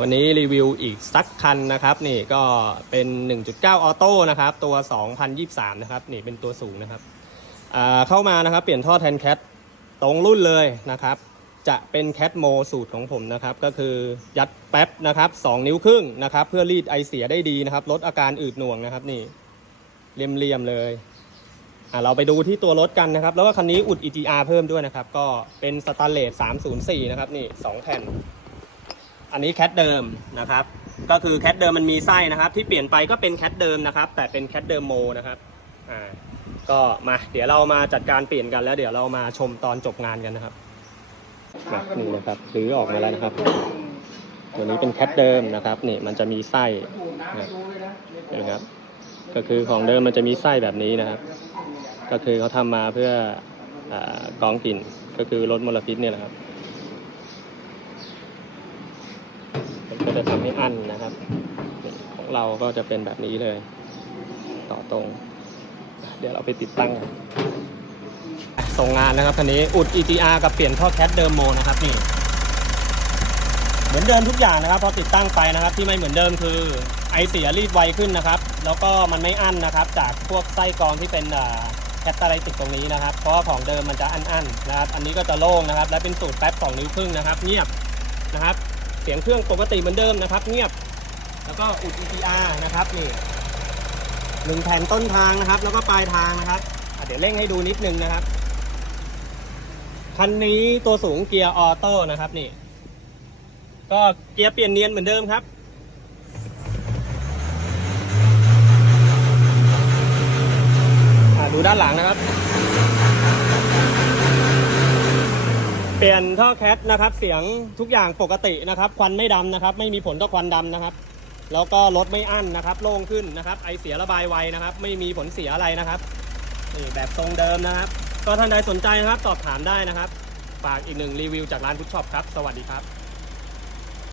วันนี้รีวิวอีกสักคันนะครับ นี่ก็เป็น 1.9 ออโต้นะครับ ตัว 2023 นะครับ นี่เป็นตัวสูงนะครับ เข้ามานะครับ เปลี่ยนท่อแทนแคทตรงรุ่นเลยนะครับ จะเป็นแคทโมสูตรของผมนะครับ ก็คือยัดแป๊บนะครับ 2 นิ้วครึ่งนะครับ เพื่อรีดไอเสียได้ดีนะครับ ลดอาการอืดหน่วงนะครับ นี่เรียมๆเลยเราไปดูที่ตัวรถกันนะครับ แล้วก็คันนี้อุด EGR เพิ่มด้วยนะครับ ก็เป็นสแตนเลส304 นะครับ นี่ 2 แผ่น อันนี้แคทเดิมนะครับ ก็คือแคทเดิมมันมีไส้นะครับ ที่เปลี่ยนไปก็เป็นแคทเดิมนะครับ แต่เป็นแคทเดิมโมนะครับอ่าก็มาเดี๋ยวเรามาจัดการเปลี่ยนกันแล้ว เดี๋ยวเรามาชมตอนจบงานกันนะครับมานี่นะครับซื้อออกมาแล้วนะครับ ตัวนี้เป็นแคทเดิมนะครับนี่มันจะมีไส้นะครับ ก็คือของเดิมมันจะมีไส้แบบนี้นะครับ ก็คือเขาทำมาเพื่ออกรองกลิ่นก็คือลดมลพิษเนี่ยแหละครับ มัน ก็จะทำให้อั้นนะครับ ของเราก็จะเป็นแบบนี้เลย ต่อตรง เดี๋ยวเราไปติดตั้งกันส่งงานนะครับคันนี้อุด EGR กับเปลี่ยนท่อแคทเดิมโมนะครับนี่เหมือนเดิมทุกอย่างนะครับพอติดตั้งไปนะครับ ที่ไม่เหมือนเดิมคือไอเสียรีดไวขึ้นนะครับ แล้วก็มันไม่อั้นนะครับ จากพวกไส้กรองที่เป็นแคตตาไลติกตรงนี้นะครับ เพราะของเดิมมันจะอั้นๆนะครับ อันนี้ก็จะโล่งนะครับ และเป็นสูตรแป๊บสองนิ้วครึ่งนะครับ เงียบนะครับ เสียงเครื่องปกติเหมือนเดิมนะครับ เงียบ แล้วก็อุด EGR นะครับนี่หนึ่งแผ่นต้นทางนะครับ แล้วก็ปลายทางนะครับเดี๋ยวเร่งให้ดูนิดนึงนะครับคันนี้ตัวสูงเกียร์ออโต้นะครับนี่ ก็เกียร์เปลี่ยนเนียนเหมือนเดิมครับดูด้านหลังนะครับ เปลี่ยนท่อแคทนะครับ เสียงทุกอย่างปกตินะครับควันไม่ดำนะครับ ไม่มีผลต่อควันดำนะครับ แล้วก็รถไม่อั้นนะครับ โล่งขึ้นนะครับ ไอเสียระบายไวนะครับ ไม่มีผลเสียอะไรนะครับนี่แบบทรงเดิมนะครับ ก็ท่านใดสนใจนะครับสอบถามได้นะครับฝากอีกหนึ่งรีวิวจากร้านพุทช็อปครับ สวัสดีครับ